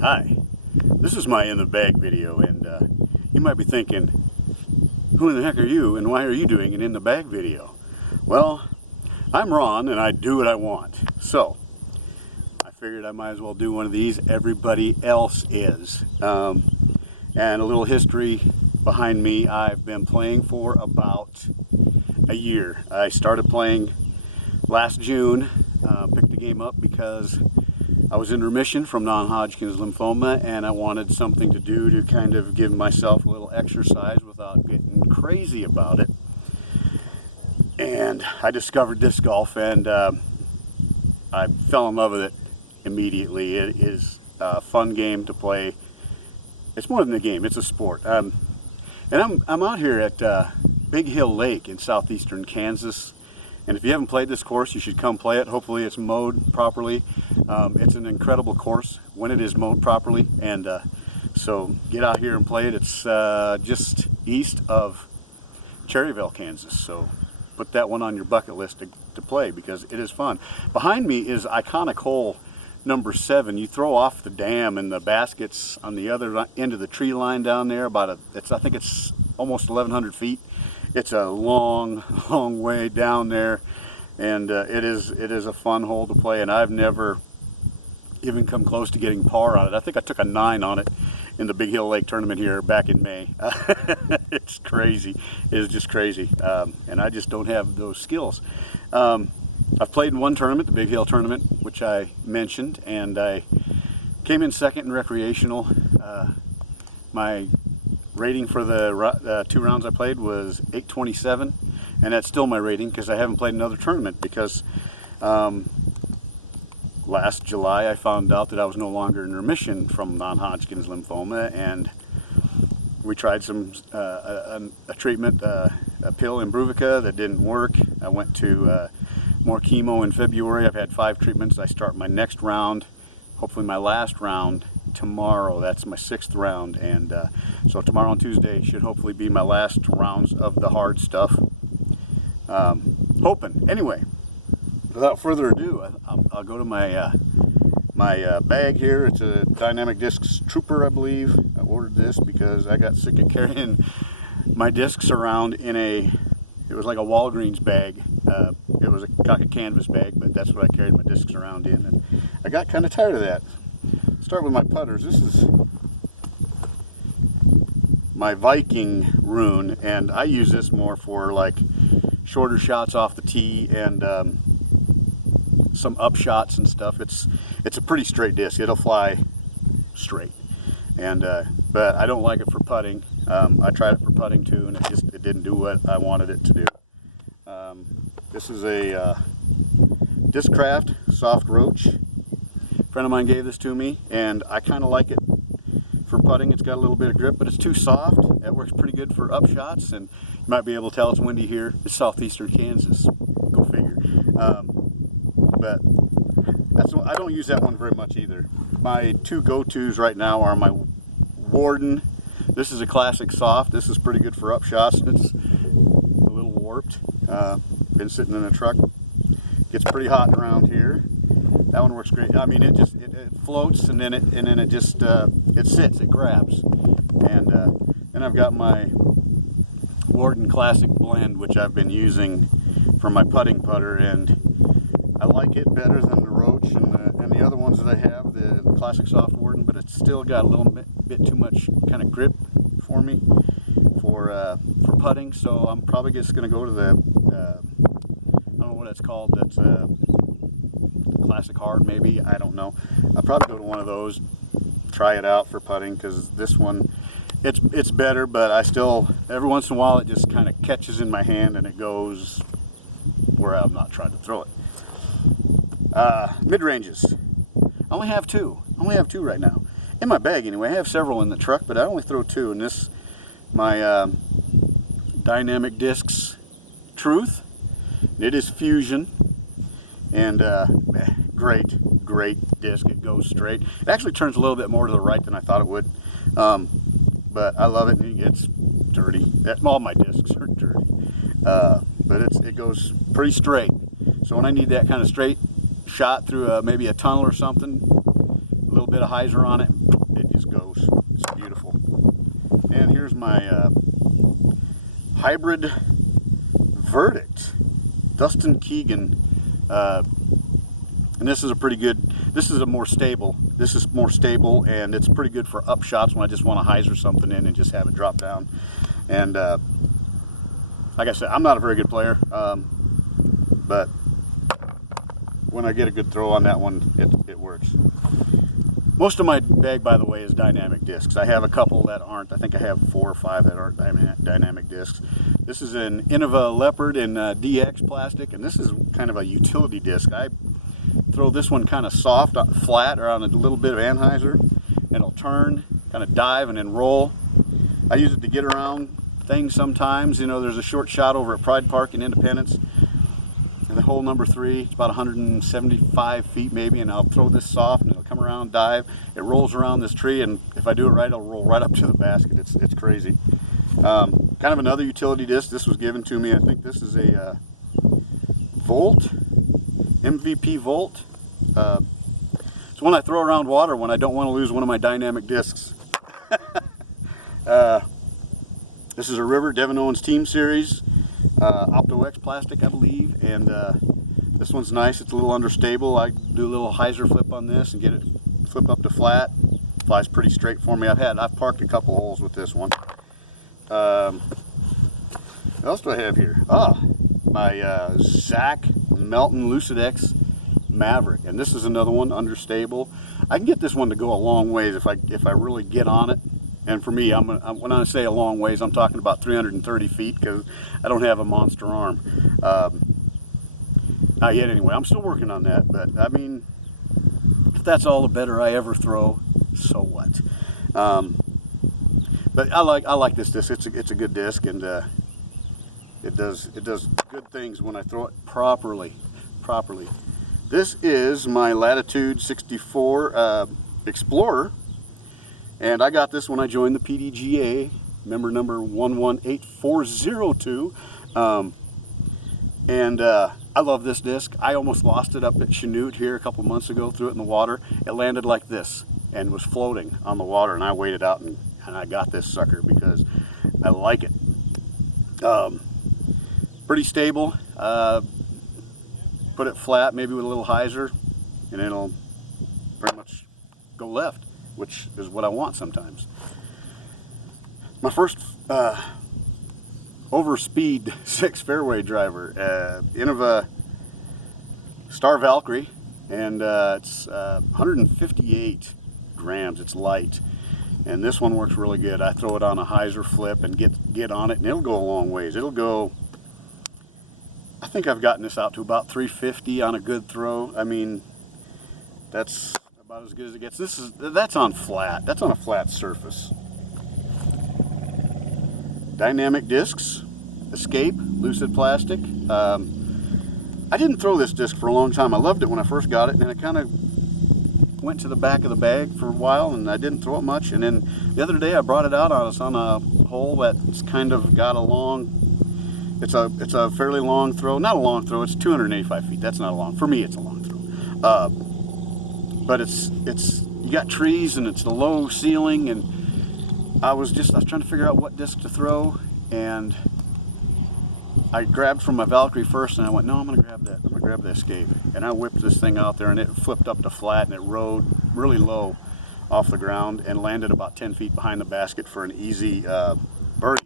Hi, this is my in the bag video, and you might be thinking, who in the heck are you and why are you doing an in the bag video? Well, I'm Ron and I do what I want, so I figured I might as well do one of these. Everybody else is. And a little history behind me. I've been playing for about a year. I started playing last June, picked the game up because I was in remission from non-Hodgkin's lymphoma and I wanted something to do to kind of give myself a little exercise without getting crazy about it. And I discovered disc golf and I fell in love with it immediately. It is a fun game to play. It's more than a game, it's a sport. And I'm out here at Big Hill Lake in southeastern Kansas. And if you haven't played this course, you should come play it. Hopefully it's mowed properly. It's an incredible course when it is mowed properly. And so get out here and play it. It's just east of Cherryville, Kansas. So put that one on your bucket list to play because it is fun. Behind me is iconic hole number 7. You throw off the dam and the basket's on the other end of the tree line down there. I think it's almost 1,100 feet. It's a long way down there, and it is a fun hole to play, and I've never even come close to getting par on it. I think I took a 9 on it in the Big Hill Lake tournament here back in May. It's crazy. It is just crazy, and I just don't have those skills. I've played in one tournament, the Big Hill tournament, which I mentioned, and I came in second in recreational. My rating for the 2 rounds I played was 827, and that's still my rating because I haven't played another tournament because last July I found out that I was no longer in remission from non-Hodgkin's lymphoma, and we tried some a treatment, a pill Imbruvica that didn't work. I went to more chemo in February. I've had 5 treatments. I start my next round, hopefully my last round, tomorrow. That's my 6th round, and so tomorrow on Tuesday should hopefully be my last rounds of the hard stuff. Hoping. Anyway, without further ado, I'll go to my my bag here. It's a Dynamic Discs Trooper, I believe. I ordered this because I got sick of carrying my discs around in it was like a Walgreens bag. It was a canvas bag, but that's what I carried my discs around in, and I got kind of tired of that. Start with my putters. This is my Viking rune, and I use this more for like shorter shots off the tee and some up shots and stuff. It's a pretty straight disc. It'll fly straight, and but I don't like it for putting. I tried it for putting too, and it didn't do what I wanted it to do. This is a Discraft Soft Roach. A friend of mine gave this to me, and I kind of like it for putting. It's got a little bit of grip, but it's too soft. It works pretty good for up shots, and you might be able to tell it's windy here. It's southeastern Kansas. Go figure. But I don't use that one very much either. My 2 go-tos right now are my Warden. This is a classic soft. This is pretty good for up shots. It's a little warped. Been sitting in a truck. Gets pretty hot around here. That one works great. I mean, it floats, and then it just it sits, it grabs. And then I've got my Warden Classic Blend, which I've been using for my putting putter, and I like it better than the Roach and the other ones that I have, the Classic Soft Warden, but it's still got a little bit too much kind of grip for me for putting. So I'm probably just going to go to the I don't know what it's called. That's Classic Hard, maybe. I don't know. I'll probably go to one of those, try it out for putting, because this one, it's better, but I still, every once in a while, it just kind of catches in my hand and it goes where I'm not trying to throw it. Mid-ranges. I only have 2. I only have 2 right now. In my bag, anyway. I have several in the truck, but I only throw 2. And this, my Dynamic Discs Truth. It is Fusion, and great disc. It goes straight. It actually turns a little bit more to the right than I thought it would, but I love it. It's dirty. All my discs are dirty, but it goes pretty straight. So when I need that kind of straight shot through maybe a tunnel or something, a little little bit of hyzer on it, it just goes. It's beautiful. And here's my hybrid Verdict, Dustin Keegan, and this is a pretty good, this is more stable, and it's pretty good for up shots when I just want to hyzer something in and just have it drop down. And like I said, I'm not a very good player, but when I get a good throw on that one, it works. Most of my bag, by the way, is dynamic discs. I have a couple that aren't. I think I have 4 or 5 that aren't dynamic discs. This is an Innova Leopard in DX plastic, and this is kind of a utility disc. I throw this one kind of soft, flat, or on a little bit of anhyzer, and it'll turn, kind of dive, and then roll. I use it to get around things sometimes. You know, there's a short shot over at Pride Park in Independence, and the hole number 3, it's about 175 feet maybe, and I'll throw this soft, and it'll come around, dive. It rolls around this tree, and if I do it right, it'll roll right up to the basket. It's crazy. Kind of another utility disc. This was given to me. I think this is a Volt, MVP Volt. It's one I throw around water when I don't want to lose one of my dynamic discs. This is a River Devin Owens Team Series, Opto-X plastic, I believe, and this one's nice. It's a little understable. I do a little hyzer flip on this and get it flip up to flat. Flies pretty straight for me. I've parked a couple holes with this one. What else do I have here? My Zach Melton Lucidex Maverick, and this is another one, understable. I can get this one to go a long ways if I really get on it. And for me, when I say a long ways, I'm talking about 330 feet because I don't have a monster arm. Not yet anyway. I'm still working on that, but I mean, if that's all the better I ever throw, so what? But I like this disc. It's a good disc, and it does good things when I throw it properly. This is my Latitude 64 Explorer, and I got this when I joined the PDGA, member number 118402, and I love this disc. I almost lost it up at Chinook here a couple months ago. Threw it in the water. It landed like this and was floating on the water, and I waited out and I got this sucker because I like it. Pretty stable. Put it flat, maybe with a little hyzer, and it'll pretty much go left, which is what I want sometimes. My first overspeed 6 fairway driver, Innova Star Valkyrie, and it's 158 grams. It's light, and this one works really good. I throw it on a hyzer flip and get on it, and it'll go a long ways. It'll go, I think I've gotten this out to about 350 on a good throw. I mean, that's about as good as it gets. That's on flat. That's on a flat surface. Dynamic discs, Escape, Lucid Plastic. I didn't throw this disc for a long time. I loved it when I first got it, and then it kind of went to the back of the bag for a while, and I didn't throw it much. And then the other day I brought it out on us on a hole that's kind of got a long, it's a fairly long throw. Not a long throw, it's 285 feet. That's not a long, for me it's a long throw. But it's you got trees and it's the low ceiling, and I was trying to figure out what disc to throw, and I grabbed from my Valkyrie first, and I went, no, I'm gonna grab that. I'm gonna grab the Escape. And I whipped this thing out there, and it flipped up to flat, and it rode really low off the ground and landed about 10 feet behind the basket for an easy birdie.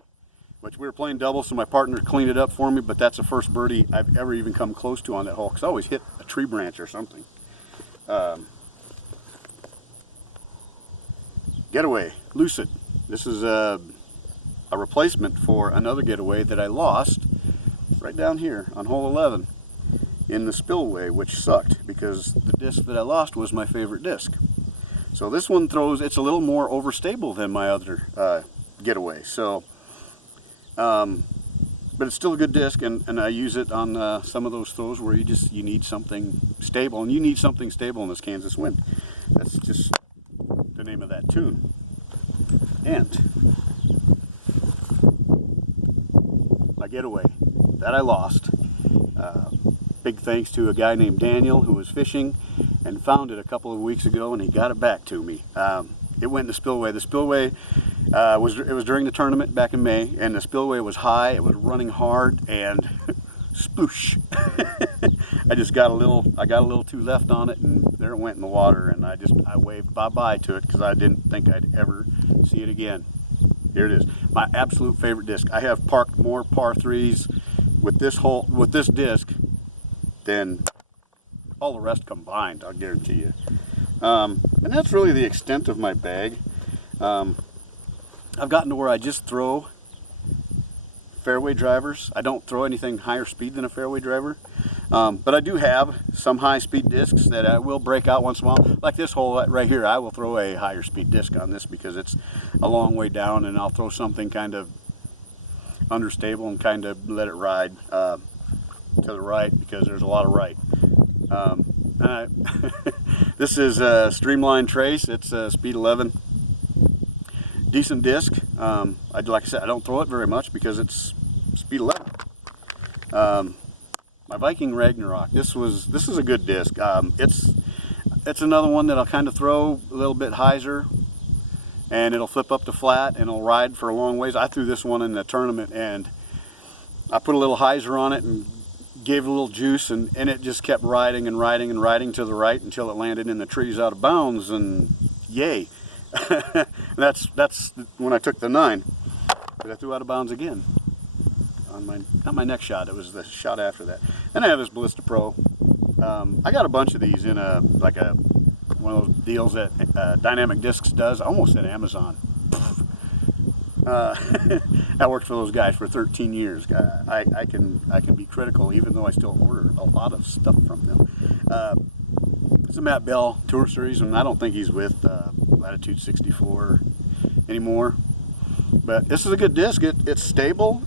Which we were playing double, so my partner cleaned it up for me, but that's the first birdie I've ever even come close to on that hole, because I always hit a tree branch or something. Getaway, Lucid. This is a replacement for another getaway that I lost right down here on hole 11 in the spillway, which sucked because the disc that I lost was my favorite disc. So this one throws, it's a little more overstable than my other getaway. So, but it's still a good disc, and I use it on some of those throws where you need something stable, and you need something stable in this Kansas wind. That's just the name of that tune. And my getaway that I lost, big thanks to a guy named Daniel who was fishing, and found it a couple of weeks ago, and he got it back to me. It went in the spillway. The spillway was during the tournament back in May, and the spillway was high. It was running hard, and sploosh! I got a little too left on it, and there it went in the water. And I waved bye-bye to it because I didn't think I'd ever see it again. Here it is, my absolute favorite disc. I have parked more par 3s with this disc than all the rest combined, I'll guarantee you. And that's really the extent of my bag. I've gotten to where I just throw fairway drivers. I don't throw anything higher speed than a fairway driver. But I do have some high speed discs that I will break out once in a while. Like this hole right here, I will throw a higher speed disc on this because it's a long way down, and I'll throw something kind of understable and kind of let it ride to the right because there's a lot of right. This is a Streamline Trace. It's speed 11. Decent disc. Like I said, I don't throw it very much because it's speed 11. My Viking Ragnarok. This is a good disc. It's another one that I'll kind of throw a little bit hyzer, and it'll flip up to flat and it'll ride for a long ways. I threw this one in the tournament, and I put a little hyzer on it and gave it a little juice, and it just kept riding and riding and riding to the right until it landed in the trees out of bounds, and yay. that's when I took the 9, but I threw out of bounds again on not my next shot, it was the shot after that. Then I have this Ballista Pro. I got a bunch of these in one of those deals that Dynamic Discs does. I almost said Amazon. I worked for those guys for 13 years. I can be critical even though I still order a lot of stuff from them. It's a Matt Bell Tour Series, and I don't think he's with Latitude 64 anymore. But this is a good disc. It's stable.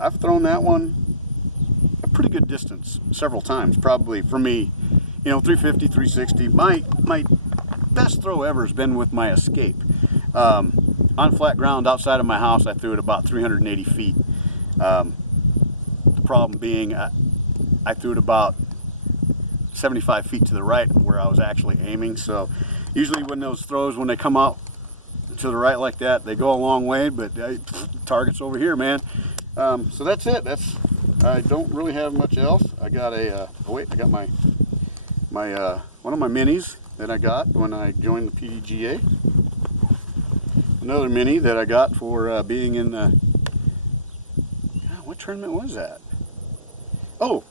I've thrown that one a pretty good distance several times. Probably for me, 350, 360. My best throw ever has been with my Escape. On flat ground outside of my house, I threw it about 380 feet. The problem being, I threw it about 75 feet to the right of where I was actually aiming. So usually when those throws, when they come out to the right like that, they go a long way, but target's over here, man. So that's it. I don't really have much else. I got I got my one of my minis that I got when I joined the PDGA. Another mini that I got for being in what tournament was that? Oh,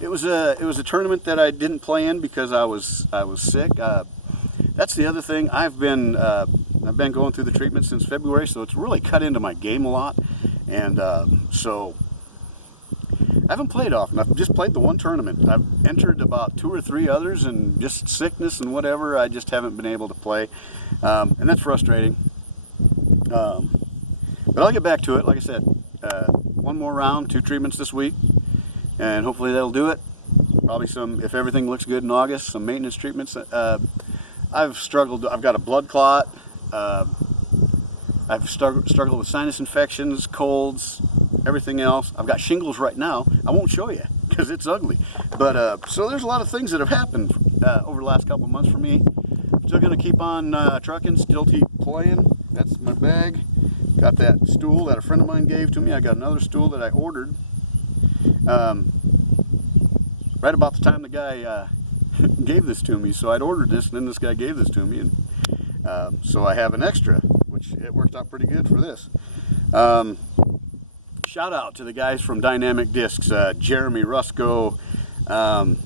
it was a tournament that I didn't play in because I was sick. That's the other thing. I've been going through the treatment since February, so it's really cut into my game a lot, and so I haven't played often. I've just played the one tournament. I've entered about 2 or 3 others, and just sickness and whatever, I just haven't been able to play, and that's frustrating. But I'll get back to it. Like I said, one more round, 2 treatments this week, and hopefully that'll do it. Probably some, if everything looks good in August, some maintenance treatments. I've struggled. I've got a blood clot. I've struggled with sinus infections, colds, everything else. I've got shingles right now. I won't show you because it's ugly. But so there's a lot of things that have happened over the last couple of months for me. Still gonna keep on trucking. Still keep playing. That's my bag. Got that stool that a friend of mine gave to me. I got another stool that I ordered right about the time the guy gave this to me. So I'd ordered this, and then this guy gave this to me, and so I have an extra, which it worked out pretty good for this. Shout out to the guys from Dynamic Discs, Jeremy Rusko, Doug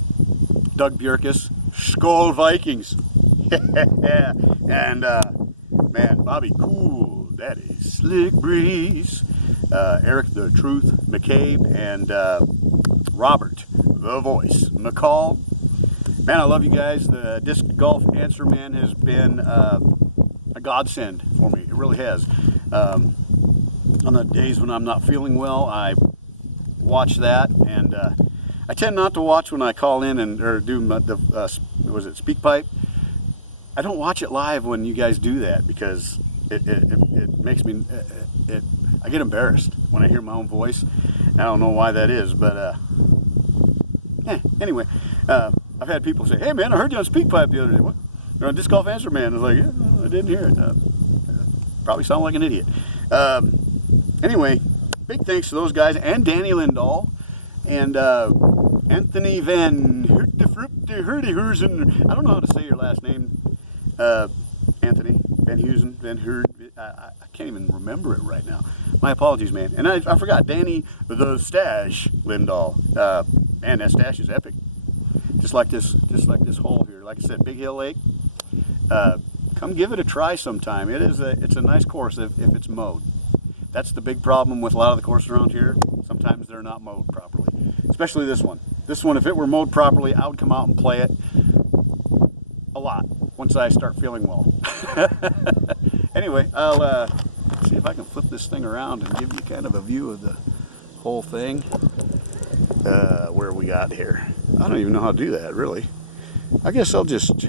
Bjerkes, Skol Vikings, and man, Bobby Cool, that is Slick Breeze, Eric the Truth McCabe, and Robert the Voice McCall. Man, I love you guys. The Disc Golf Answer Man has been a godsend for me. It really has. On the days when I'm not feeling well, I watch that, and I tend not to watch when I call in or do was it Speak Pipe? I don't watch it live when you guys do that because it makes me I get embarrassed when I hear my own voice. I don't know why that is, but anyway, I I've had people say, hey man, I heard you on SpeakPipe the other day. What? You're on Disc Golf Answer Man. I was like, yeah, I didn't hear it. Probably sound like an idiot. Anyway, big thanks to those guys and Danny Lindahl and Anthony Van Hurden. I don't know how to say your last name. Anthony Van Heusen, Van Hurd. I can't even remember it right now. My apologies, man. And I forgot Danny the Stash Lindahl. Man, that stash is epic. Just like this hole here. Like I said, Big Hill Lake. Come give it a try sometime. It's a nice course if it's mowed. That's the big problem with a lot of the courses around here. Sometimes they're not mowed properly. Especially this one. This one, if it were mowed properly, I would come out and play it a lot once I start feeling well. Anyway, I'll see if I can flip this thing around and give you kind of a view of the whole thing. Where we got here. I don't even know how to do that, really. I guess I'll just...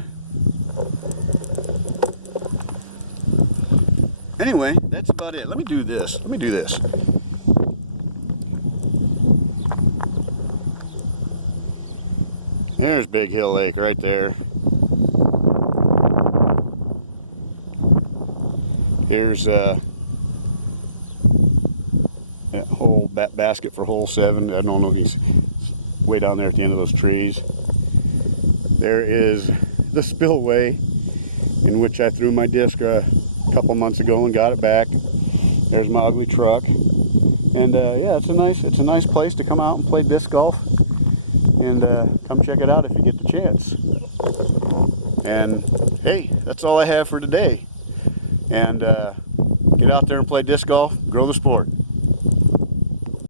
Anyway, that's about it. Let me do this. There's Big Hill Lake right there. Here's that whole basket for hole 7. I don't know if he's way down there at the end of those trees. There is the spillway in which I threw my disc a couple months ago and got it back. There's my ugly truck. And yeah, it's a nice place to come out and play disc golf. And come check it out if you get the chance. And hey, that's all I have for today. And get out there and play disc golf, grow the sport.